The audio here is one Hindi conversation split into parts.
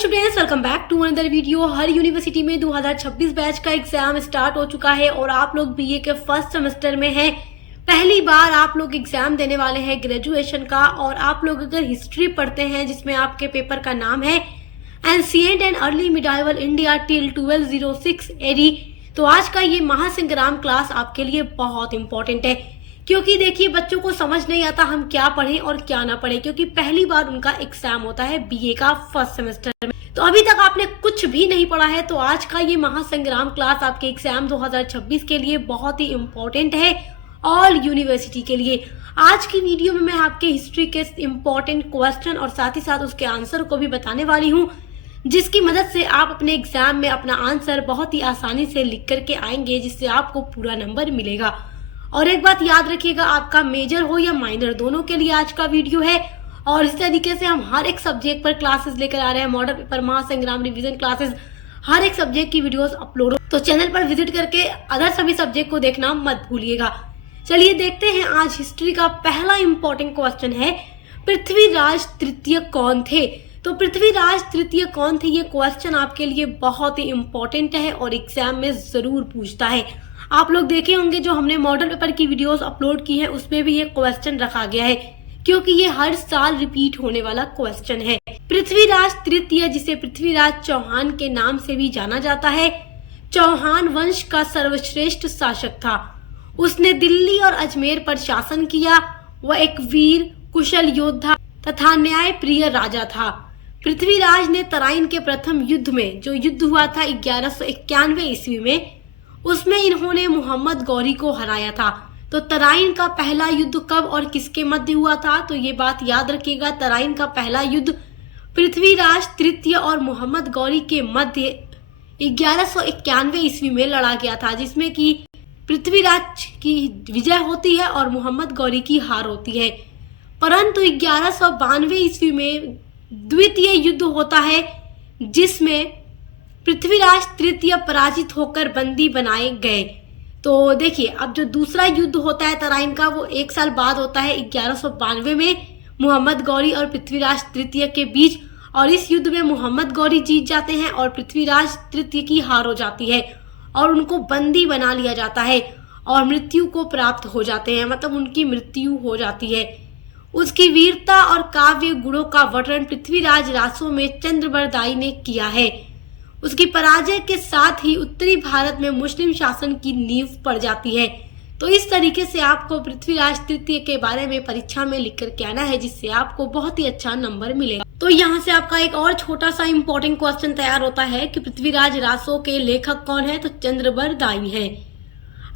Students, welcome back to another video. हर यूनिवर्सिटी में 2026 बैच का एग्जाम स्टार्ट हो चुका है और आप लोग बीए के फर्स्ट सेमेस्टर में हैं। पहली बार आप लोग एग्जाम देने वाले हैं ग्रेजुएशन का। और आप लोग अगर हिस्ट्री पढ़ते हैं जिसमें आपके पेपर का नाम है ancient and early medieval India till 1206 AD, तो आज का ये महासंग्राम क्लास आपके लिए बहुत इंपॉर्टेंट है। क्योंकि देखिए, बच्चों को समझ नहीं आता हम क्या पढ़ें और क्या ना पढ़ें, क्योंकि पहली बार उनका एग्जाम होता है बीए का फर्स्ट सेमेस्टर में। तो अभी तक आपने कुछ भी नहीं पढ़ा है, तो आज का ये महासंग्राम क्लास आपके एग्जाम 2026 के लिए बहुत ही इम्पोर्टेंट है, ऑल यूनिवर्सिटी के लिए। आज की वीडियो में मैं आपके हिस्ट्री के इम्पोर्टेंट क्वेश्चन और साथ ही साथ उसके आंसर को भी बताने वाली हूँ, जिसकी मदद से आप अपने एग्जाम में अपना आंसर बहुत ही आसानी से लिख करके आएंगे, जिससे आपको पूरा नंबर मिलेगा। और एक बात याद रखिएगा, आपका मेजर हो या माइनर, दोनों के लिए आज का वीडियो है। और इस तरीके से हम हर एक सब्जेक्ट पर क्लासेस लेकर आ रहे हैं, मॉडल पेपर, महासंग्राम, रिवीजन क्लासेस, हर एक सब्जेक्ट की वीडियोस अपलोड। तो चैनल पर विजिट करके अदर सभी सब्जेक्ट को देखना मत भूलिएगा। चलिए देखते हैं, आज हिस्ट्री का पहला इंपॉर्टेंट क्वेश्चन है, पृथ्वीराज तृतीय कौन थे। तो पृथ्वीराज तृतीय कौन थे, ये क्वेश्चन आपके लिए बहुत ही इंपॉर्टेंट है और एग्जाम में जरूर पूछता है। आप लोग देखे होंगे जो हमने मॉडल पेपर की वीडियोस अपलोड की है, उसमें भी ये क्वेश्चन रखा गया है, क्योंकि ये हर साल रिपीट होने वाला क्वेश्चन है। पृथ्वीराज तृतीय, जिसे पृथ्वीराज चौहान के नाम से भी जाना जाता है, चौहान वंश का सर्वश्रेष्ठ शासक था। उसने दिल्ली और अजमेर पर शासन किया। वह एक वीर, कुशल योद्धा तथा न्याय प्रिय राजा था। पृथ्वीराज ने तराइन के प्रथम युद्ध में, जो युद्ध हुआ था 1191 ईस्वी में, उसमें इन्होंने मोहम्मद गौरी को हराया था। तो तराइन का पहला युद्ध कब और किसके मध्य हुआ था, तो ये बात याद रखिएगा। तराइन का पहला युद्ध पृथ्वीराज तृतीय और मोहम्मद गौरी के मध्य 1191 ईस्वी में लड़ा गया था, जिसमें कि पृथ्वीराज की विजय होती है और मोहम्मद गौरी की हार होती है। परंतु 1192 ईस्वी में द्वितीय युद्ध होता है, जिसमें पृथ्वीराज तृतीय पराजित होकर बंदी बनाए गए। तो देखिए, अब जो दूसरा युद्ध होता है तराइन का, वो एक साल बाद होता है 1192 में, मोहम्मद गौरी और पृथ्वीराज तृतीय के बीच। और इस युद्ध में मोहम्मद गौरी जीत जाते हैं और पृथ्वीराज तृतीय की हार हो जाती है और उनको बंदी बना लिया जाता है और मृत्यु को प्राप्त हो जाते हैं, मतलब उनकी मृत्यु हो जाती है। उसकी वीरता और काव्य गुणों का वर्णन पृथ्वीराज रासों में चंद्रबरदाई ने किया है। उसकी पराजय के साथ ही उत्तरी भारत में मुस्लिम शासन की नींव पड़ जाती है। तो इस तरीके से आपको पृथ्वीराज तृतीय के बारे में परीक्षा में लिख कर के आना है, जिससे आपको बहुत ही अच्छा नंबर मिलेगा। तो यहाँ से आपका एक और छोटा सा इंपॉर्टेंट क्वेश्चन तैयार होता है कि पृथ्वीराज रासों के लेखक कौन है, तो चंद्रबरदाई है।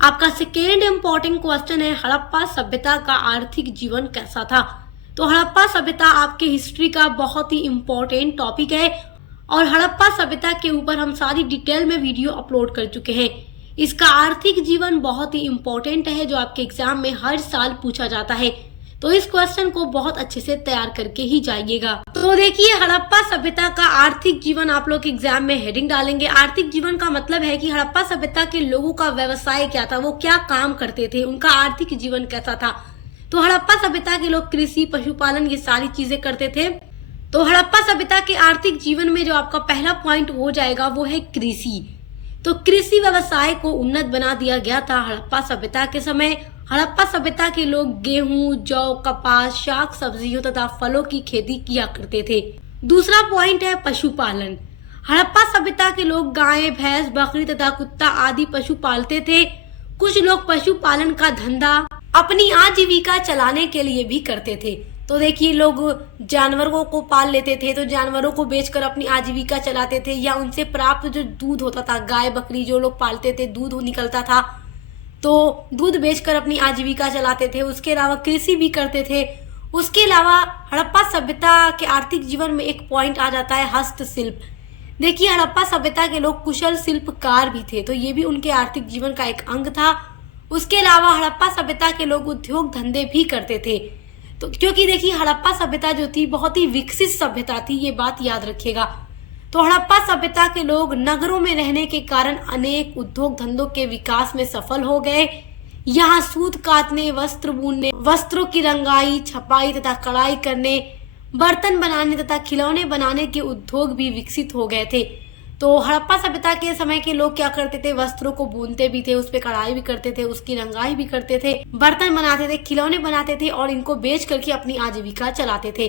आपका सेकेंड इंपॉर्टेंट क्वेश्चन है, हड़प्पा सभ्यता का आर्थिक जीवन कैसा था। तो हड़प्पा सभ्यता आपके हिस्ट्री का बहुत ही इंपॉर्टेंट टॉपिक है और हड़प्पा सभ्यता के ऊपर हम सारी डिटेल में वीडियो अपलोड कर चुके हैं। इसका आर्थिक जीवन बहुत ही इंपॉर्टेंट है, जो आपके एग्जाम में हर साल पूछा जाता है। तो इस क्वेश्चन को बहुत अच्छे से तैयार करके ही जाइएगा। तो देखिए, हड़प्पा सभ्यता का आर्थिक जीवन आप लोग एग्जाम में हेडिंग डालेंगे। आर्थिक जीवन का मतलब है कि हड़प्पा सभ्यता के लोगों का व्यवसाय क्या था, वो क्या काम करते थे, उनका आर्थिक जीवन कैसा था। तो हड़प्पा सभ्यता के लोग कृषि, पशुपालन, ये सारी चीजें करते थे। तो हड़प्पा सभ्यता के आर्थिक जीवन में जो आपका पहला पॉइंट हो जाएगा वो है कृषि। तो कृषि व्यवसाय को उन्नत बना दिया गया था हड़प्पा सभ्यता के समय। हड़प्पा सभ्यता के लोग गेहूं, जौ, कपास, शाक सब्जियों तथा फलों की खेती किया करते थे। दूसरा पॉइंट है पशुपालन। हड़प्पा सभ्यता के लोग गाय, भैंस, बकरी तथा कुत्ता आदि पशु पालते थे। कुछ लोग पशुपालन का धंधा अपनी आजीविका चलाने के लिए भी करते थे। तो देखिए, लोग जानवरों को पाल लेते थे, तो जानवरों को बेचकर अपनी आजीविका चलाते थे, या उनसे प्राप्त जो दूध होता था, गाय बकरी जो लोग पालते थे, दूध निकलता था, तो दूध बेचकर अपनी आजीविका चलाते थे। उसके अलावा कृषि भी करते थे। उसके अलावा हड़प्पा सभ्यता के आर्थिक जीवन में एक पॉइंट आ जाता है हस्तशिल्प। देखिए, हड़प्पा सभ्यता के लोग कुशल शिल्पकार भी थे, तो ये भी उनके आर्थिक जीवन का एक अंग था। उसके अलावा हड़प्पा सभ्यता के लोग उद्योग धंधे भी करते थे। तो क्योंकि देखिए, हड़प्पा सभ्यता जो थी बहुत ही विकसित सभ्यता थी, ये बात याद रखिएगा। तो हड़प्पा सभ्यता के लोग नगरों में रहने के कारण अनेक उद्योग धंधों के विकास में सफल हो गए। यहाँ सूत काटने, वस्त्र बुनने, वस्त्रों की रंगाई, छपाई तथा कढ़ाई करने, बर्तन बनाने तथा खिलौने बनाने के उद्योग भी विकसित हो गए थे। तो हड़प्पा सभ्यता के समय के लोग क्या करते थे, वस्त्रों को बुनते भी थे, उस पे कढ़ाई भी करते थे, उसकी रंगाई भी करते थे, बर्तन बनाते थे, खिलौने बनाते थे और इनको बेच करके अपनी आजीविका चलाते थे।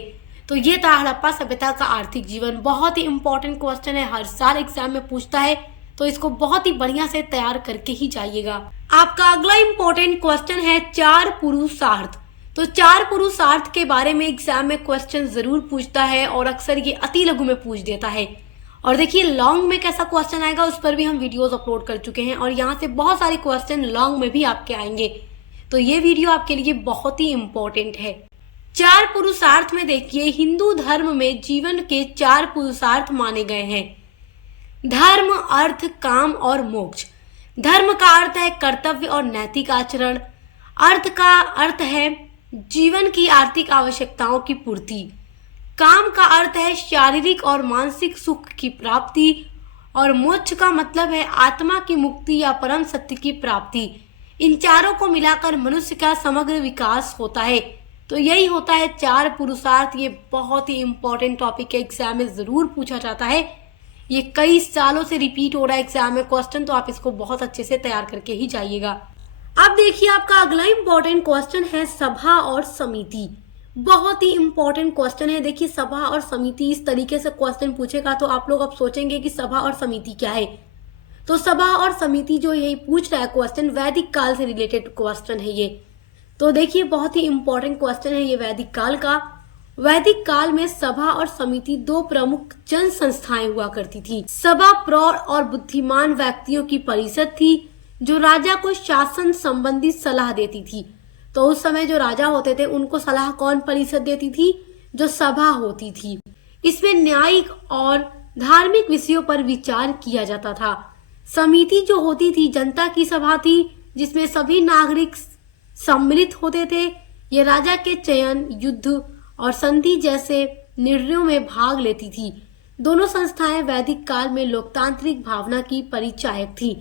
तो ये था हड़प्पा सभ्यता का आर्थिक जीवन। बहुत ही इंपॉर्टेंट क्वेश्चन है, हर साल एग्जाम में पूछता है, तो इसको बहुत ही बढ़िया से तैयार करके ही जाइएगा। आपका अगला इंपॉर्टेंट क्वेश्चन है चार पुरुषार्थ। तो चार पुरुषार्थ के बारे में एग्जाम में क्वेश्चन जरूर पूछता है और अक्सर ये अति लघु में पूछ देता है। और देखिए लॉन्ग में कैसा क्वेश्चन आएगा उस पर भी हम वीडियोस अपलोड कर चुके हैं और यहाँ से बहुत सारे क्वेश्चन लॉन्ग में भी आपके आएंगे। तो ये वीडियो आपके लिए बहुत ही इम्पोर्टेंट है। चार पुरुषार्थ में देखिए, हिंदू धर्म में जीवन के चार पुरुषार्थ माने गए हैं: धर्म, अर्थ, काम और मोक्ष। धर्म का अर्थ है कर्तव्य और नैतिक आचरण। अर्थ का अर्थ है जीवन की आर्थिक आवश्यकताओं की पूर्ति। काम का अर्थ है शारीरिक और मानसिक सुख की प्राप्ति और मोक्ष का मतलब है आत्मा की मुक्ति या परम सत्य की प्राप्ति। इन चारों को मिलाकर मनुष्य का समग्र विकास होता है। तो यही होता है चार पुरुषार्थ। ये बहुत ही इंपॉर्टेंट टॉपिक है, एग्जाम में जरूर पूछा जाता है। ये कई सालों से रिपीट हो रहा है एग्जाम में क्वेश्चन, तो आप इसको बहुत अच्छे से तैयार करके ही जाइएगा। अब देखिए आपका अगला इंपॉर्टेंट क्वेश्चन है सभा और समिति। बहुत ही इंपॉर्टेंट क्वेश्चन है। देखिए सभा और समिति, इस तरीके से क्वेश्चन पूछेगा तो आप लोग अब सोचेंगे कि सभा और समिति क्या है। तो सभा और समिति जो यही पूछ रहा है क्वेश्चन, वैदिक काल से रिलेटेड क्वेश्चन है ये। तो देखिए बहुत ही इंपॉर्टेंट क्वेश्चन है ये वैदिक काल का। वैदिक काल में सभा और समिति दो प्रमुख जन संस्थाएं हुआ करती थी। सभा प्रौढ़ और बुद्धिमान व्यक्तियों की परिषद थी जो राजा को शासन संबंधी सलाह देती थी। तो उस समय जो राजा होते थे उनको सलाह कौन परिषद देती थी? जो सभा होती थी। इसमें न्यायिक और धार्मिक विषयों पर विचार किया जाता था। समिति जो होती थी जनता की सभा थी जिसमें सभी नागरिक सम्मिलित होते थे। ये राजा के चयन, युद्ध और संधि जैसे निर्णयों में भाग लेती थी। दोनों संस्थाएं वैदिक काल में लोकतांत्रिक भावना की परिचायक थी।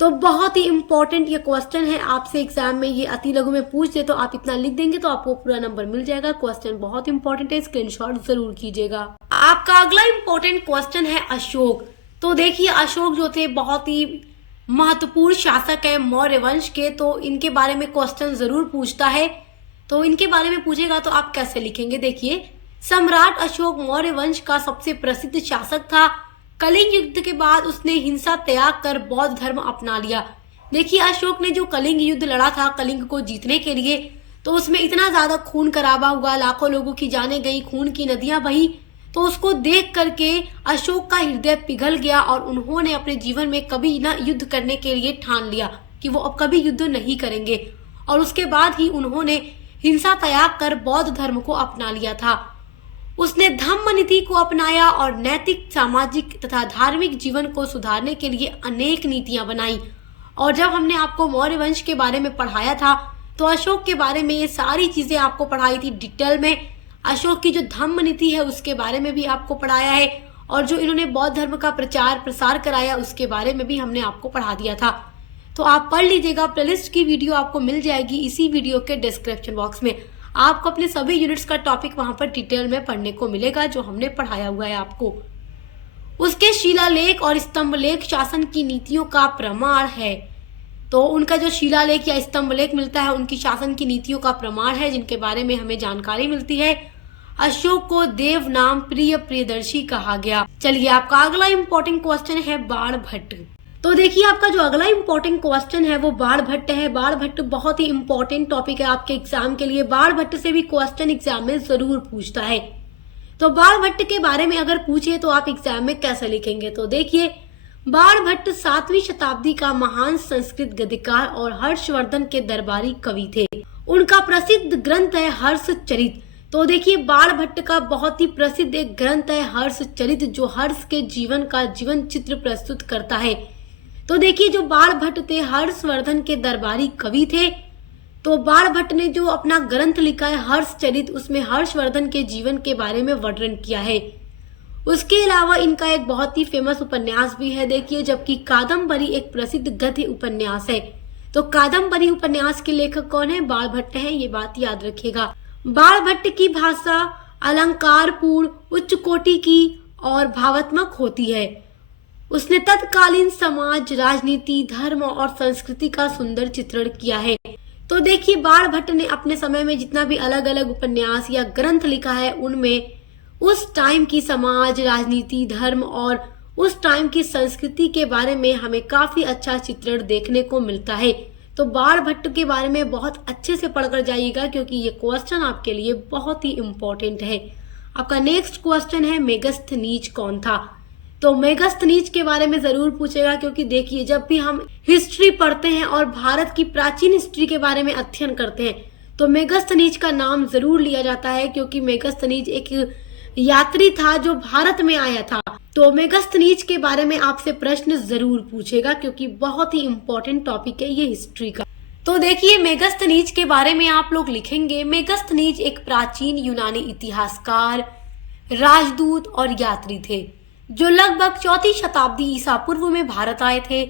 तो बहुत ही इंपॉर्टेंट ये क्वेश्चन है, आपसे एग्जाम में ये अति लघु में पूछ दे तो आप इतना लिख देंगे तो आपको पूरा नंबर मिल जाएगा। क्वेश्चन बहुत इंपॉर्टेंट है, स्क्रीनशॉट जरूर कीजिएगा। आपका अगला इंपॉर्टेंट क्वेश्चन है अशोक। तो देखिए अशोक जो थे बहुत ही महत्वपूर्ण शासक है मौर्य वंश के, तो इनके बारे में क्वेश्चन जरूर पूछता है। तो इनके बारे में पूछेगा तो आप कैसे लिखेंगे? देखिए सम्राट अशोक मौर्य वंश का सबसे प्रसिद्ध शासक था। कलिंग युद्ध के बाद उसने हिंसा त्याग कर बौद्ध धर्म अपना लिया। देखिए अशोक ने जो कलिंग युद्ध लड़ा था कलिंग को जीतने के लिए, तो उसमें इतना ज्यादा खून खराबा हुआ, लाखों लोगों की जानें गई, खून की नदियां बही। तो उसको देख करके अशोक का हृदय पिघल गया और उन्होंने अपने जीवन में कभी ना युद्ध करने के लिए ठान लिया कि वो अब कभी युद्ध नहीं करेंगे। और उसके बाद ही उन्होंने हिंसा त्याग कर बौद्ध धर्म को अपना लिया था। उसने धम्म नीति को अपनाया और नैतिक, सामाजिक तथा धार्मिक जीवन को सुधारने के लिए अनेक नीतियां बनाई। और जब हमने आपको मौर्य वंश के बारे में पढ़ाया था तो अशोक के बारे में ये सारी चीजें आपको पढ़ाई थी डिटेल में। अशोक की जो धम्म नीति है उसके बारे में भी आपको पढ़ाया है और जो इन्होंने बौद्ध धर्म का प्रचार प्रसार कराया उसके बारे में भी हमने आपको पढ़ा दिया था। तो आप पढ़ लीजिएगा, प्लेलिस्ट की वीडियो आपको मिल जाएगी इसी वीडियो के डिस्क्रिप्शन बॉक्स में। आपको अपने सभी यूनिट्स का टॉपिक वहां पर डिटेल में पढ़ने को मिलेगा जो हमने पढ़ाया हुआ है आपको। उसके शिलालेख और स्तंभलेख शासन की नीतियों का प्रमाण है। तो उनका जो शिलालेख या स्तंभलेख मिलता है उनकी शासन की नीतियों का प्रमाण है जिनके बारे में हमें जानकारी मिलती है। अशोक को देव नाम प्रिय प्रियदर्शी कहा गया। चलिए आपका अगला इंपॉर्टेंट क्वेश्चन है बाणभट्ट। तो देखिए आपका जो अगला इंपॉर्टेंट क्वेश्चन है वो बाणभट्ट है। बाणभट्ट बहुत ही इंपॉर्टेंट टॉपिक है आपके एग्जाम के लिए। बाणभट्ट से भी क्वेश्चन एग्जाम में जरूर पूछता है। तो बाणभट्ट के बारे में अगर पूछे तो आप एग्जाम में कैसे लिखेंगे? तो देखिए बाणभट्ट 7वीं शताब्दी का महान संस्कृत गद्यकार और हर्षवर्धन के दरबारी कवि थे। उनका प्रसिद्ध ग्रंथ है हर्षचरित। तो देखिए बाणभट्ट का बहुत ही प्रसिद्ध एक ग्रंथ है हर्षचरित जो हर्ष के जीवन का जीवन चित्र प्रस्तुत करता है। तो देखिए जो बाणभट्ट थे हर्षवर्धन के दरबारी कवि थे। तो बाणभट्ट ने जो अपना ग्रंथ लिखा है हर्षचरित उसमें हर्षवर्धन के जीवन के बारे में वर्णन किया है। उसके अलावा इनका एक बहुत ही फेमस उपन्यास भी है देखिए, जबकि कादम्बरी एक प्रसिद्ध गद्य उपन्यास है। तो कादम्बरी उपन्यास के लेखक कौन है? बाणभट्ट है, ये बात याद रखिएगा। बाणभट्ट की भाषा अलंकारपूर्ण, उच्च कोटि की और भावात्मक होती है। उसने तत्कालीन समाज, राजनीति, धर्म और संस्कृति का सुंदर चित्रण किया है। तो देखिए, बाण भट्ट ने अपने समय में जितना भी अलग अलग उपन्यास या ग्रंथ लिखा है, उनमें उस टाइम की समाज, राजनीति, धर्म और उस टाइम की संस्कृति के बारे में हमें काफी अच्छा चित्रण देखने को मिलता है। तो बाण भट्ट के बारे में बहुत अच्छे से पढ़कर जाइएगा, क्योंकि ये क्वेश्चन आपके लिए बहुत ही इम्पोर्टेंट है। आपका नेक्स्ट क्वेश्चन है, मेगस्थनीज कौन था? तो मेगस्थनीज के बारे में जरूर पूछेगा, क्योंकि देखिए, जब भी हम हिस्ट्री पढ़ते हैं और भारत की प्राचीन हिस्ट्री के बारे में अध्ययन करते हैं, तो मेगस्थनीज का नाम जरूर लिया जाता है, क्योंकि मेगस्थनीज एक यात्री था जो भारत में आया था। तो मेगस्थनीज के बारे में आपसे प्रश्न जरूर पूछेगा, क्योंकि बहुत ही इम्पोर्टेंट टॉपिक है ये हिस्ट्री का। तो देखिए, मेगस्थनीज के बारे में आप लोग लिखेंगे, मेगस्थनीज एक प्राचीन यूनानी इतिहासकार, राजदूत और यात्री थे, जो लगभग 4वीं शताब्दी ईसा पूर्व में भारत आए थे।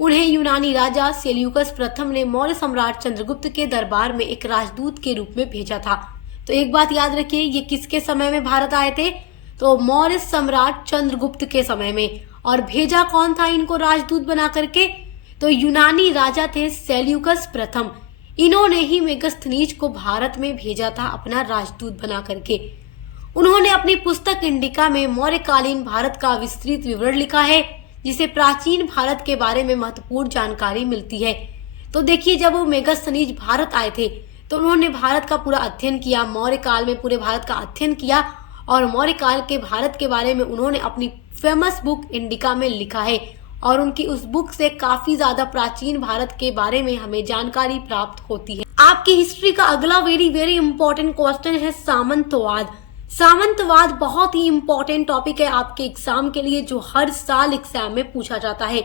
उन्हें यूनानी राजा सेल्यूकस प्रथम ने मौर्य सम्राट चंद्रगुप्त के दरबार में एक राजदूत के रूप में भेजा था। तो एक बात याद रखिए, ये किसके समय में भारत आए थे? तो मौर्य सम्राट चंद्रगुप्त के समय में। और भेजा कौन था इनको राजदूत बना करके? तो यूनानी राजा थे सेल्यूकस प्रथम। इन्होंने ही मेगस्थनीज को भारत में भेजा था अपना राजदूत बना करके। उन्होंने अपनी पुस्तक इंडिका में मौर्यकालीन भारत का विस्तृत विवरण लिखा है, जिसे प्राचीन भारत के बारे में महत्वपूर्ण जानकारी मिलती है। तो देखिए, जब वो मेगस्थनीज भारत आए थे, तो उन्होंने भारत का पूरा अध्ययन किया, मौर्य काल में पूरे भारत का अध्ययन किया, और मौर्य काल के भारत के बारे में उन्होंने अपनी फेमस बुक इंडिका में लिखा है। और उनकी उस बुक से काफी ज्यादा प्राचीन भारत के बारे में हमें जानकारी प्राप्त होती है। आपकी हिस्ट्री का अगला वेरी वेरी इंपॉर्टेंट क्वेश्चन है, सामंतवाद। सामंतवाद बहुत ही इंपॉर्टेंट टॉपिक है आपके एग्जाम के लिए, जो हर साल एग्जाम में पूछा जाता है।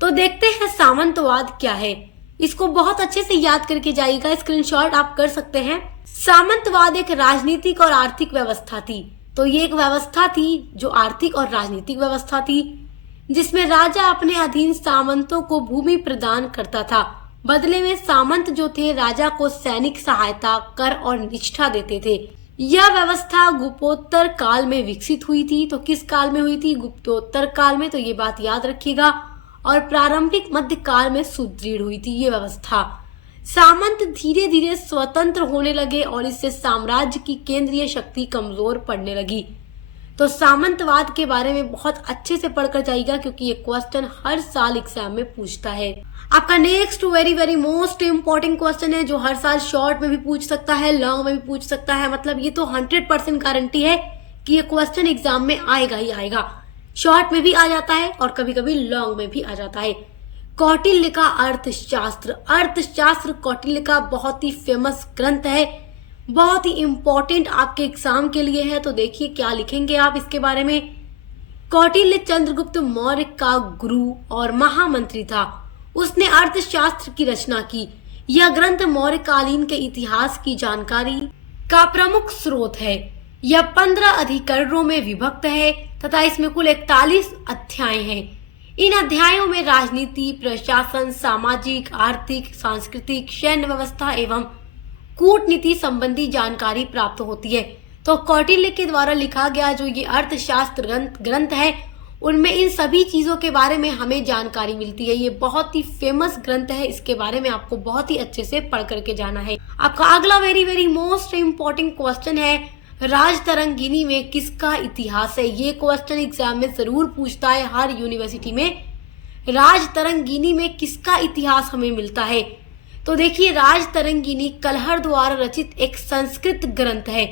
तो देखते हैं सामंतवाद क्या है। इसको बहुत अच्छे से याद करके जाइएगा, स्क्रीनशॉट आप कर सकते हैं। सामंतवाद एक राजनीतिक और आर्थिक व्यवस्था थी। तो ये एक व्यवस्था थी जो आर्थिक और राजनीतिक व्यवस्था थी, जिसमें राजा अपने अधीन सामंतों को भूमि प्रदान करता था। बदले में सामंत जो थे, राजा को सैनिक सहायता, कर और निष्ठा देते थे। यह व्यवस्था गुप्तोत्तर काल में विकसित हुई थी। तो किस काल में हुई थी? गुप्तोत्तर काल में। तो ये बात याद रखिएगा। और प्रारंभिक मध्यकाल में सुदृढ़ हुई थी ये व्यवस्था। सामंत धीरे धीरे स्वतंत्र होने लगे और इससे साम्राज्य की केंद्रीय शक्ति कमजोर पड़ने लगी। तो सामंतवाद के बारे में बहुत अच्छे से पढ़कर जाइएगा, क्योंकि ये क्वेश्चन हर साल एग्जाम में पूछता है। आपका next very very most important question है, जो हर साल शॉर्ट में भी पूछ सकता है, लॉन्ग में भी पूछ सकता है। मतलब ये तो 100% गारंटी है कि ये क्वेश्चन एग्जाम में आएगा ही आएगा। शॉर्ट में भी आ जाता है और कभी कभी लॉन्ग में भी आ जाता है। कौटिल्य का अर्थशास्त्र। अर्थशास्त्र कौटिल्य का बहुत ही फेमस ग्रंथ है, बहुत ही इंपॉर्टेंट आपके एग्जाम के लिए है। तो देखिए क्या लिखेंगे आप इसके बारे में। कौटिल्य चंद्रगुप्त मौर्य का गुरु और महामंत्री था। उसने अर्थशास्त्र की रचना की। यह ग्रंथ मौर्यकालीन के इतिहास की जानकारी का प्रमुख स्रोत है। यह 15 अधिकरणों में विभक्त है तथा इसमें कुल 41 अध्याय हैं। इन अध्यायों में राजनीति, प्रशासन, सामाजिक, आर्थिक, सांस्कृतिक, सैन्य व्यवस्था एवं कूटनीति संबंधी जानकारी प्राप्त होती है। तो कौटिल्य के द्वारा लिखा गया जो ये अर्थशास्त्र ग्रंथ है, उनमें इन सभी चीजों के बारे में हमें जानकारी मिलती है। ये बहुत ही फेमस ग्रंथ है, इसके बारे में आपको बहुत ही अच्छे से पढ़ करके जाना है। आपका अगला very very most important question है, राजतरंगिनी में किसका इतिहास है? ये क्वेश्चन एग्जाम में जरूर पूछता है हर यूनिवर्सिटी में। राजतरंगिनी में किसका इतिहास हमें मिलता है? तो देखिए, राजतरंगिनी कलहर द्वारा रचित एक संस्कृत ग्रंथ है।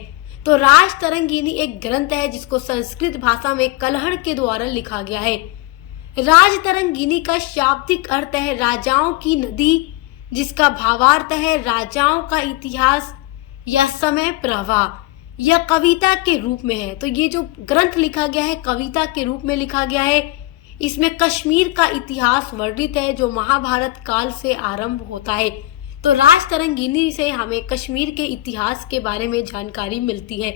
तो राजतरंगिनी एक ग्रंथ है जिसको संस्कृत भाषा में कलहर के द्वारा लिखा गया है। राजतरंगिनी का शाब्दिक अर्थ है राजाओं की नदी, जिसका भावार्थ है राजाओं का इतिहास या समय प्रवाह। यह कविता के रूप में है। तो ये जो ग्रंथ लिखा गया है कविता के रूप में लिखा गया है। इसमें कश्मीर का इतिहास वर्णित है जो महाभारत काल से आरंभ होता है। तो राजतरंगिनी से हमें कश्मीर के इतिहास के बारे में जानकारी मिलती है।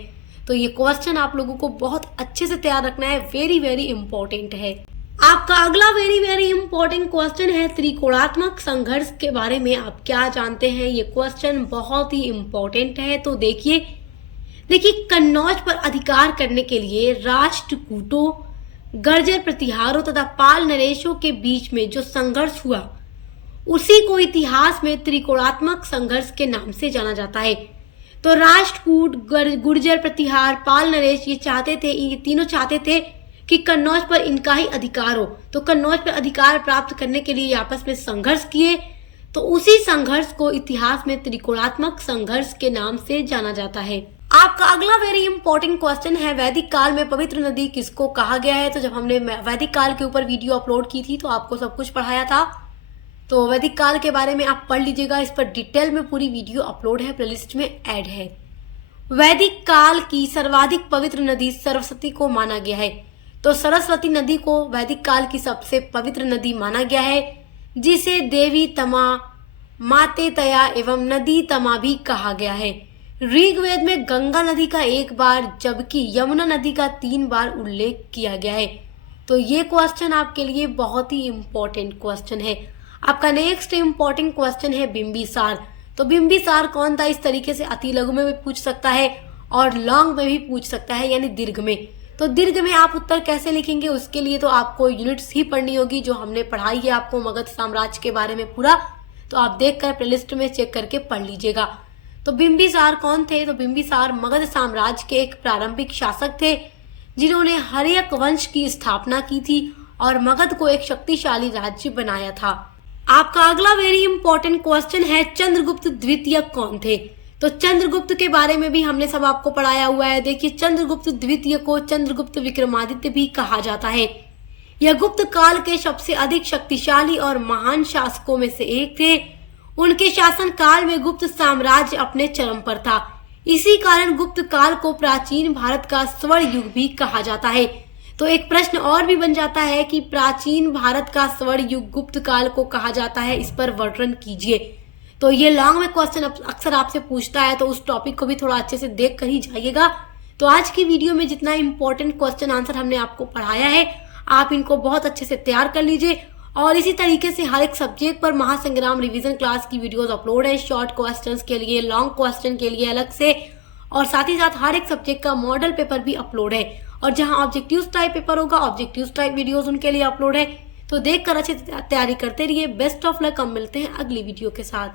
तो ये क्वेश्चन आप लोगों को बहुत अच्छे से तैयार रखना है, वेरी वेरी इंपॉर्टेंट है। आपका अगला वेरी वेरी इंपॉर्टेंट क्वेश्चन है, त्रिकोणात्मक संघर्ष के बारे में आप क्या जानते हैं? ये क्वेश्चन बहुत ही इंपॉर्टेंट है। तो देखिए, देखिए, कन्नौज पर अधिकार करने के लिए राष्ट्रकूटों, गर्जर प्रतिहारों तथा पाल नरेशों के बीच में जो संघर्ष हुआ, उसी को इतिहास में त्रिकोणात्मक संघर्ष के नाम से जाना जाता है। तो राष्ट्रकूट, गुर्जर प्रतिहार, पाल नरेश ये तीनों चाहते थे कि कन्नौज पर इनका ही अधिकार हो। तो कन्नौज पर अधिकार प्राप्त करने के लिए आपस में संघर्ष किए। तो उसी संघर्ष को इतिहास में त्रिकोणात्मक संघर्ष के नाम से जाना जाता है। आपका अगला वेरी इंपॉर्टेंट क्वेश्चन है, वैदिक काल में पवित्र नदी किसको कहा गया है। तो जब हमने वैदिक काल के ऊपर वीडियो अपलोड की थी तो आपको सब कुछ पढ़ाया था। तो वैदिक काल के बारे में आप पढ़ लीजिएगा, इस पर डिटेल में पूरी वीडियो अपलोड है, प्लेलिस्ट में ऐड है। वैदिक काल की सर्वाधिक पवित्र नदी सरस्वती को माना गया है। तो सरस्वती नदी को वैदिक काल की सबसे पवित्र नदी माना गया है, जिसे देवी तमा, माते तया एवं नदी तमा भी कहा गया है। ऋग्वेद में गंगा नदी का 1 बार जबकि यमुना नदी का 3 बार उल्लेख किया गया है। तो ये क्वेश्चन आपके लिए बहुत ही इंपॉर्टेंट क्वेश्चन है। आपका नेक्स्ट इंपॉर्टेंट क्वेश्चन है बिंबिसार। तो बिंबिसार कौन था, इस तरीके से अति लघु में भी पूछ सकता है और लॉन्ग में भी पूछ सकता है, यानी दीर्घ में। तो दीर्घ में आप उत्तर कैसे लिखेंगे, उसके लिए तो आपको यूनिट्स ही पढ़नी होगी जो हमने पढ़ाई है आपको मगध साम्राज्य के बारे में पूरा। तो आप देखकर प्लेलिस्ट में चेक करके पढ़ लीजिएगा। तो बिंबिसार कौन थे, तो बिंबिसार मगध साम्राज्य के एक प्रारंभिक शासक थे, जिन्होंने हर्यक वंश की स्थापना की थी और मगध को एक शक्तिशाली राज्य बनाया था। आपका अगला वेरी इंपॉर्टेंट क्वेश्चन है, चंद्रगुप्त द्वितीय कौन थे। तो चंद्रगुप्त के बारे में भी हमने सब आपको पढ़ाया हुआ है। देखिए, चंद्रगुप्त द्वितीय को चंद्रगुप्त विक्रमादित्य भी कहा जाता है। यह गुप्त काल के सबसे अधिक शक्तिशाली और महान शासकों में से एक थे। उनके शासन काल में गुप्त साम्राज्य अपने चरम पर था। इसी कारण गुप्त काल को प्राचीन भारत का स्वर्ण युग भी कहा जाता है। तो एक प्रश्न और भी बन जाता है कि प्राचीन भारत का स्वर्ण युग गुप्त काल को कहा जाता है, इस पर वर्णन कीजिए। तो ये लॉन्ग में क्वेश्चन अक्सर आपसे पूछता है, तो उस टॉपिक को भी थोड़ा अच्छे से देख कर ही जाइएगा। तो आज की वीडियो में जितना इंपॉर्टेंट क्वेश्चन आंसर हमने आपको पढ़ाया है, आप इनको बहुत अच्छे से तैयार कर लीजिए। और इसी तरीके से हर एक सब्जेक्ट पर महासंग्राम रिवीजन क्लास की वीडियोस अपलोड है, शॉर्ट क्वेश्चंस के लिए, लॉन्ग क्वेश्चन के लिए अलग से, और साथ ही साथ हर एक सब्जेक्ट का मॉडल पेपर भी अपलोड है। और जहां ऑब्जेक्टिव टाइप पेपर होगा, ऑब्जेक्टिव टाइप वीडियोस उनके लिए अपलोड है। तो देखकर अच्छे तैयारी करते रहिए। Best of luck. हम मिलते हैं अगली वीडियो के साथ।